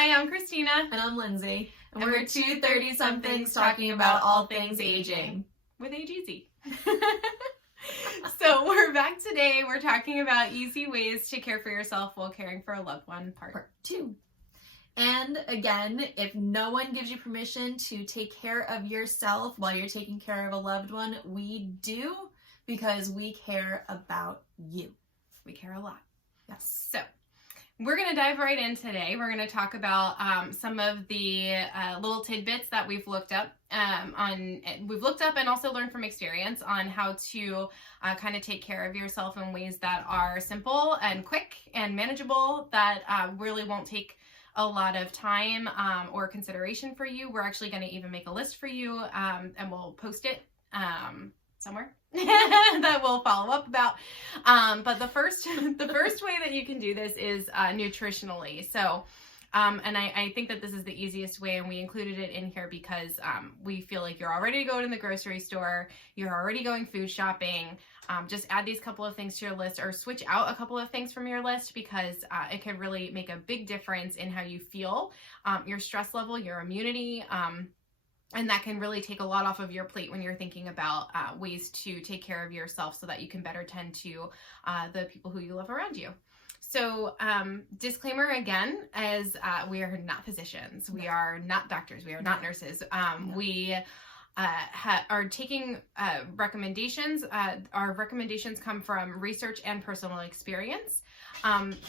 Hi, I'm Christina. And I'm Lindsay. And we're two 30-somethings talking about all things aging. With Age Easy. So we're back today. We're talking about easy ways to care for yourself while caring for a loved one, part 2. And again, if no one gives you permission to take care of yourself while you're taking care of a loved one, we do, because we care about you. We care a lot. Yes. So we're going to dive right in today. We're going to talk about some of the little tidbits that we've looked up and also learned from experience on how to kind of take care of yourself in ways that are simple and quick and manageable, that really won't take a lot of time or consideration for you. We're actually going to even make a list for you, and we'll post it somewhere that we'll follow up about. But the first way that you can do this is nutritionally. So, and I think that this is the easiest way, and we included it in here because we feel like you're already going to the grocery store, you're already going food shopping. Just add these couple of things to your list, or switch out a couple of things from your list, because it can really make a big difference in how you feel, your stress level, your immunity, and that can really take a lot off of your plate when you're thinking about ways to take care of yourself so that you can better tend to the people who you love around you. So disclaimer again, as we are not physicians, we are not doctors, we are not nurses. We are taking recommendations. Our recommendations come from research and personal experience.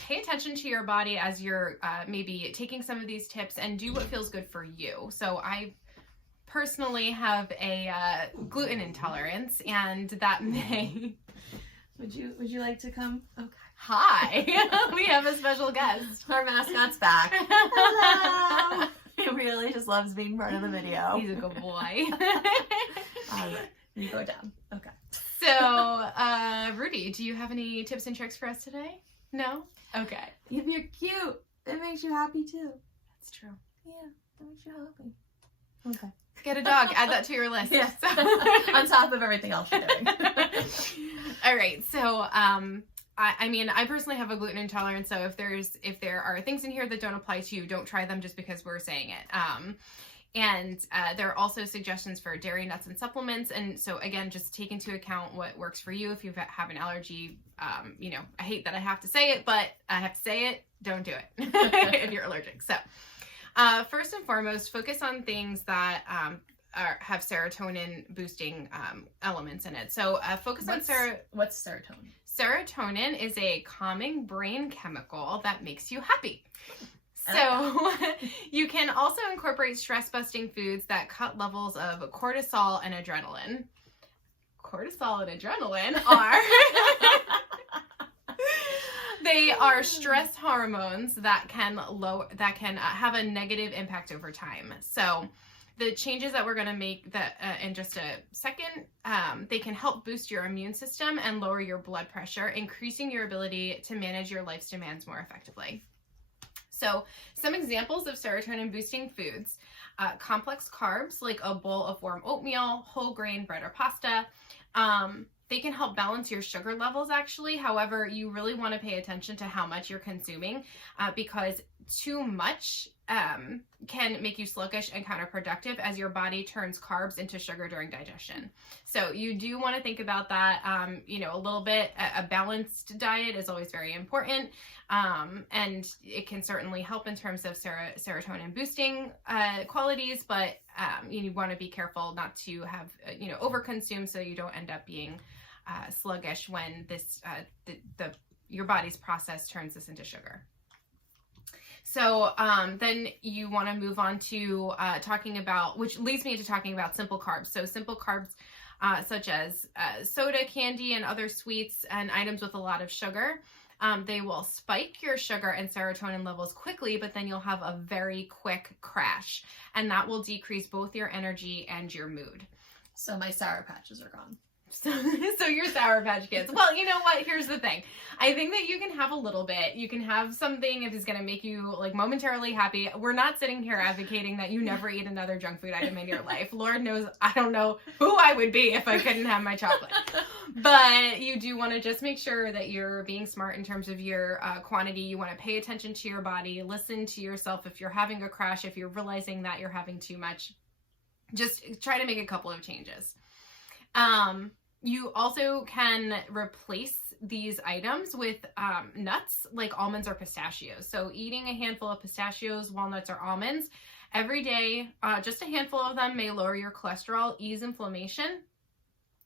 Pay attention to your body as you're maybe taking some of these tips, and do what feels good for you. So I personally have a gluten intolerance, and that may... Would you like to come? Okay. Hi, we have a special guest. Our mascot's back. Hello. He really just loves being part of the video. He's a good boy. All right, you go down. Okay. So, Rudy, do you have any tips and tricks for us today? No? Okay. If you're cute, it makes you happy too. That's true. Yeah, it makes you happy. Okay. Get a dog. Add that to your list. Yeah. On top of everything else you're doing. All right. So, I personally have a gluten intolerance. So if there are things in here that don't apply to you, don't try them just because we're saying it. And there are also suggestions for dairy, nuts, and supplements. And so again, just take into account what works for you. If you have an allergy, I hate that I have to say it, but I have to say it. Don't do it if you're allergic. So first and foremost, focus on things that have serotonin boosting elements in it. So focus what's serotonin? Serotonin is a calming brain chemical that makes you happy. So you can also incorporate stress-busting foods that cut levels of cortisol and adrenaline. Cortisol and adrenaline are... They are stress hormones that can have a negative impact over time. So the changes that we're going to make in just a second, they can help boost your immune system and lower your blood pressure, increasing your ability to manage your life's demands more effectively. So some examples of serotonin boosting foods: complex carbs like a bowl of warm oatmeal, whole grain bread or pasta. They can help balance your sugar levels, actually. However, you really want to pay attention to how much you're consuming, because too much can make you sluggish and counterproductive as your body turns carbs into sugar during digestion. So you do want to think about that. A little bit, a balanced diet is always very important. And it can certainly help in terms of serotonin boosting qualities, but you want to be careful not to have, overconsume, so you don't end up being sluggish when this your body's process turns this into sugar. So then you want to move on to talking about, which leads me to talking about simple carbs. So simple carbs such as soda, candy, and other sweets and items with a lot of sugar. They will spike your sugar and serotonin levels quickly, but then you'll have a very quick crash, and that will decrease both your energy and your mood. So my Sour Patches are gone. So you're Sour Patch Kids. Well, you know what? Here's the thing. I think that you can have a little bit. You can have something if it's going to make you like momentarily happy. We're not sitting here advocating that you never eat another junk food item in your life. Lord knows I don't know who I would be if I couldn't have my chocolate. But you do want to just make sure that you're being smart in terms of your quantity. You want to pay attention to your body, listen to yourself. If you're having a crash, if you're realizing that you're having too much, just try to make a couple of changes. You also can replace these items with nuts like almonds or pistachios. So eating a handful of pistachios, walnuts, or almonds every day, just a handful of them may lower your cholesterol, ease inflammation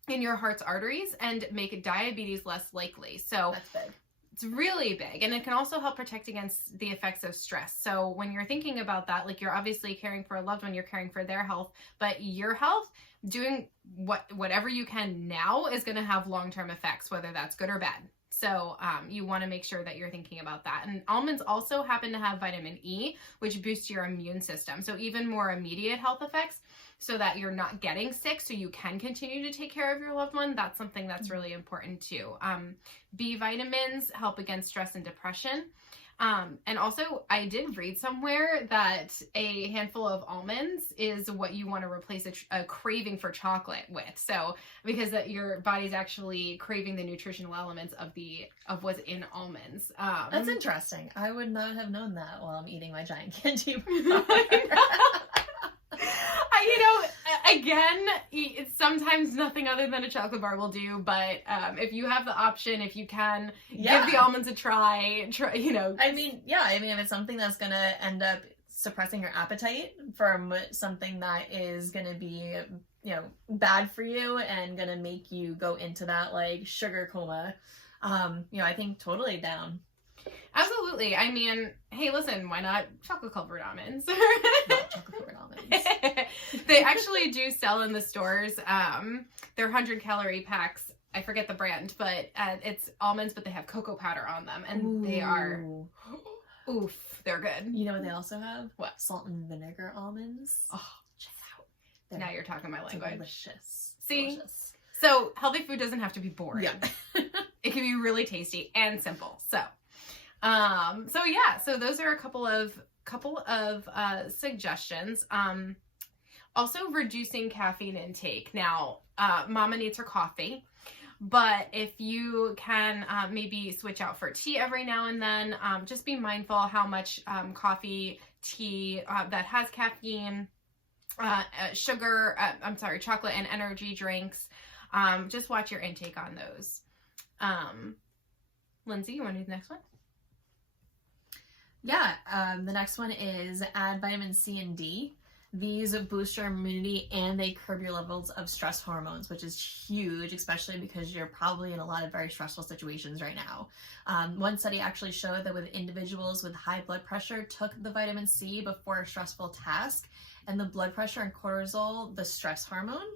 in your heart's arteries, and make diabetes less likely. So that's big. It's really big, and it can also help protect against the effects of stress. So when you're thinking about that, like you're obviously caring for a loved one, you're caring for their health, but your health, doing whatever you can now is going to have long-term effects, whether that's good or bad. So you want to make sure that you're thinking about that. And almonds also happen to have vitamin E, which boosts your immune system. So even more immediate health effects, so that you're not getting sick, so you can continue to take care of your loved one. That's something that's really important too. B vitamins help against stress and depression. And also, I did read somewhere that a handful of almonds is what you want to replace a craving for chocolate with. So, because that your body's actually craving the nutritional elements of what's in almonds. That's interesting. I would not have known that while I'm eating my giant candy bar. You know, again, sometimes nothing other than a chocolate bar will do, but if you have the option, if you can, give the almonds a try, you know. I mean, if it's something that's going to end up suppressing your appetite from something that is going to be, you know, bad for you and going to make you go into that, like, sugar coma, you know, I think totally down. Absolutely. I mean, hey, listen, why not chocolate-covered almonds? Chocolate-covered almonds. They actually do sell in the stores. They're 100-calorie packs. I forget the brand, but it's almonds, but they have cocoa powder on them, and they are, they're good. You know what they also have? What? Salt and vinegar almonds. Oh, check it out. Now you're talking my language. Delicious. See? Delicious. So healthy food doesn't have to be boring. Yeah. It can be really tasty and simple. So those are a couple of suggestions. Also reducing caffeine intake. Now, mama needs her coffee, but if you can maybe switch out for tea every now and then, just be mindful how much coffee, tea that has caffeine, chocolate and energy drinks. Just watch your intake on those. Lindsay, you want to do the next one? Yeah, the next one is add vitamin C and D. These boost your immunity and they curb your levels of stress hormones, which is huge, especially because you're probably in a lot of very stressful situations right now. One study actually showed that with individuals with high blood pressure took the vitamin C before a stressful task, and the blood pressure and cortisol, the stress hormone,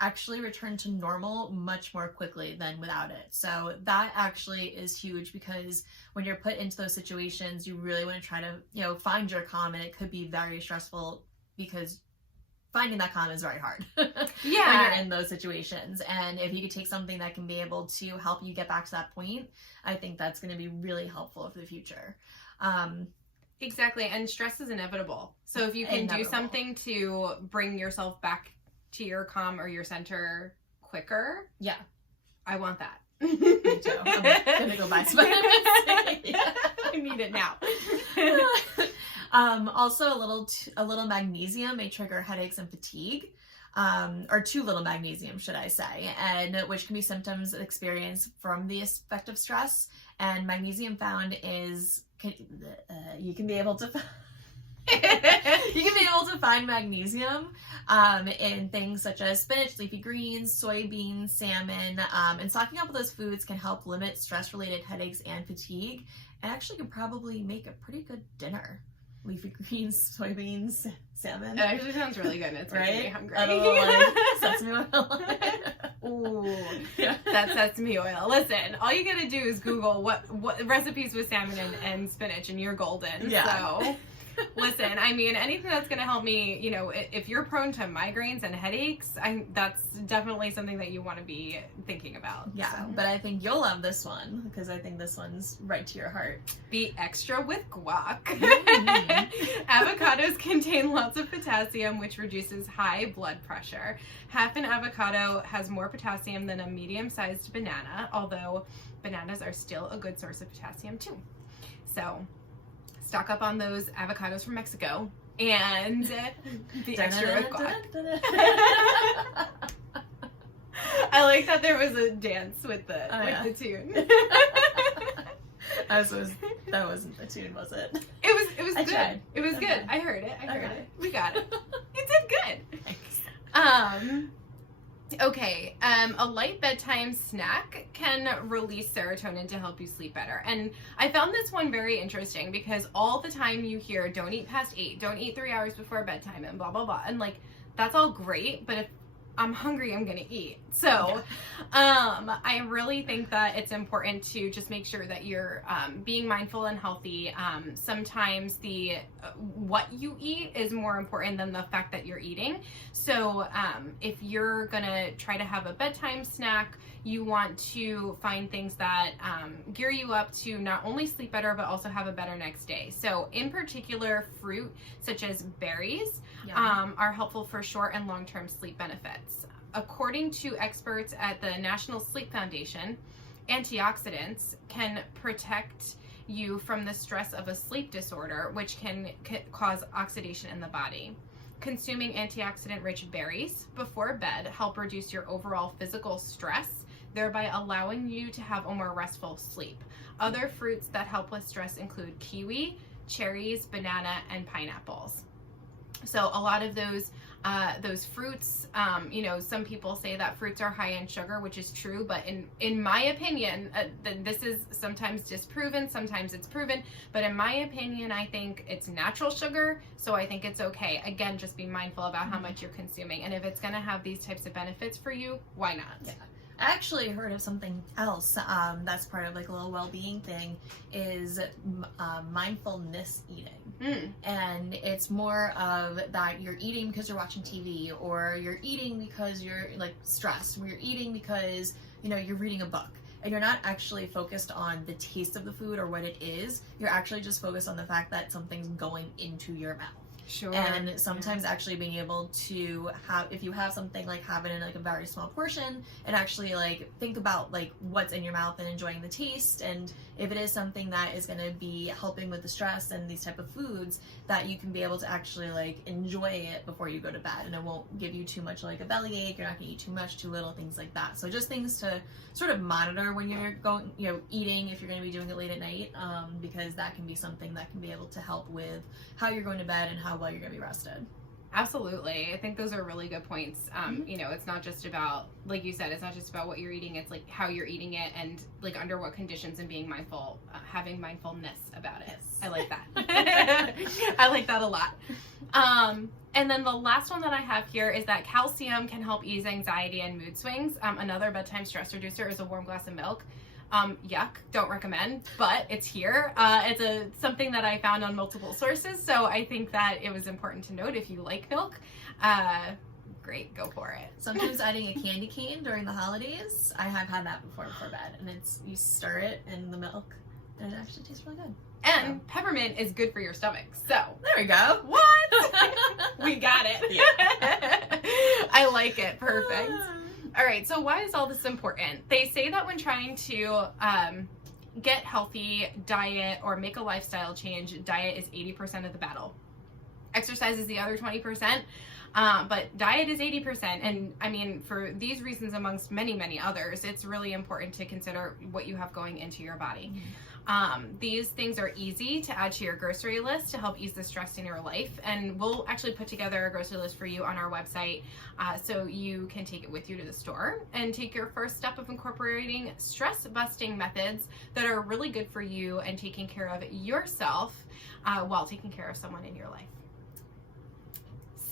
actually returned to normal much more quickly than without it. So that actually is huge, because when you're put into those situations, you really want to try to, you know, find your calm, and it could be very stressful because finding that calm is very hard. Yeah. When you're in those situations. And if you could take something that can be able to help you get back to that point, I think that's going to be really helpful for the future. Exactly. And stress is inevitable. So if you can do something to bring yourself back to your calm or your center quicker. Yeah. I want that. Me too. I'm gonna go buy some. I need it now. Also a little magnesium may trigger headaches and fatigue. Or too little magnesium, should I say, and which can be symptoms experienced from the effect of stress. And magnesium found is, you can be able to find magnesium in things such as spinach, leafy greens, soybeans, salmon, and stocking up with those foods can help limit stress-related headaches and fatigue, and actually could probably make a pretty good dinner. Leafy greens, soybeans, salmon. It actually sounds really good. It's making me hungry. A little, like, sesame oil. Ooh, Yeah. that's sesame oil. Listen, all you gotta do is Google what recipes with salmon and spinach, and you're golden. Yeah. So, listen, I mean, anything that's gonna help me, you know, if you're prone to migraines and headaches, that's definitely something that you want to be thinking about. Yeah, So. but I think you'll love this one because I think this one's right to your heart. Be extra with guac. Mm. Avocados contain lots of potassium, which reduces high blood pressure. Half an avocado has more potassium than a medium-sized banana, although bananas are still a good source of potassium too. So stock up on those avocados from Mexico and the extra with guac. I like that there was a dance with the tune. That wasn't the tune, was it? It was I good. tried. It was Okay. good. I heard it. I heard Okay. it. We got it. You did good. Thanks. Okay. A light bedtime snack can release serotonin to help you sleep better. And I found this one very interesting because all the time you hear, don't eat past 8, don't eat 3 hours before bedtime, and blah, blah, blah. And like, that's all great, but if I'm hungry, I'm gonna eat. So, I really think that it's important to just make sure that you're being mindful and healthy. Sometimes what you eat is more important than the fact that you're eating. So, if you're gonna try to have a bedtime snack, you want to find things that gear you up to not only sleep better, but also have a better next day. So, in particular, fruit such as berries are helpful for short and long-term sleep benefits. According to experts at the National Sleep Foundation, antioxidants can protect you from the stress of a sleep disorder, which can cause oxidation in the body. Consuming antioxidant-rich berries before bed help reduce your overall physical stress, thereby allowing you to have a more restful sleep. Other fruits that help with stress include kiwi, cherries, banana, and pineapples. So a lot of those fruits, you know, some people say that fruits are high in sugar, which is true, but in my opinion, this is sometimes disproven, sometimes it's proven, but in my opinion, I think it's natural sugar, so I think it's okay. Again, just be mindful about how much you're consuming, and if it's going to have these types of benefits for you, why not? Yeah. I actually heard of something else that's part of like a little well-being thing is mindfulness eating. And it's more of that you're eating because you're watching TV, or you're eating because you're like stressed, or you're eating because, you know, you're reading a book. And you're not actually focused on the taste of the food or what it is. You're actually just focused on the fact that something's going into your mouth. Sure. And sometimes actually being able to have, if you have something, like have it in like a very small portion and actually like think about like what's in your mouth and enjoying the taste. And if it is something that is going to be helping with the stress and these type of foods, that you can be able to actually like enjoy it before you go to bed, and it won't give you too much like a bellyache. You're not going to eat too much, too little, things like that. So just things to sort of monitor when you're going, you know, eating, if you're going to be doing it late at night, because that can be something that can be able to help with how you're going to bed and how well you're going to be rested. Absolutely. I think those are really good points. You know, it's not just about, like you said, it's not just about what you're eating, it's like how you're eating it and like under what conditions, and being mindful, having mindfulness about it. Yes. I like that. I like that a lot. And then the last one that I have here is that calcium can help ease anxiety and mood swings. Another bedtime stress reducer is a warm glass of milk. Yuck, don't recommend, but it's here. It's something that I found on multiple sources, so I think that it was important to note. If you like milk, great, go for it. Sometimes adding a candy cane during the holidays, I have had that before bed, and it's, you stir it in the milk, and it actually tastes really good. And peppermint is good for your stomach, so. There we go. What? We got it. Yeah. I like it, perfect. All right, so why is all this important? They say that when trying to get healthy, diet, or make a lifestyle change, diet is 80% of the battle. Exercise is the other 20%, but diet is 80%. And I mean, for these reasons, amongst many, many others, it's really important to consider what you have going into your body. These things are easy to add to your grocery list to help ease the stress in your life, and we'll actually put together a grocery list for you on our website, so you can take it with you to the store and take your first step of incorporating stress-busting methods that are really good for you and taking care of yourself while taking care of someone in your life.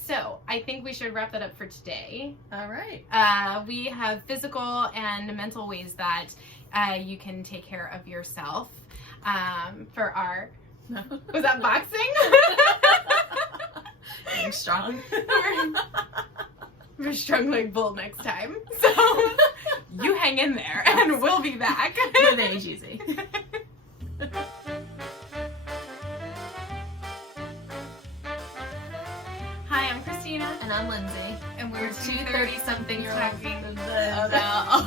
So I think we should wrap that up for today. All right. We have physical and mental ways that you can take care of yourself. For our, was that boxing? Being strong. We're strong like bull next time. So you hang in there and we'll be back. With AGZ. Hi, I'm Christina. And I'm Lindsay. And we're 230 something talking about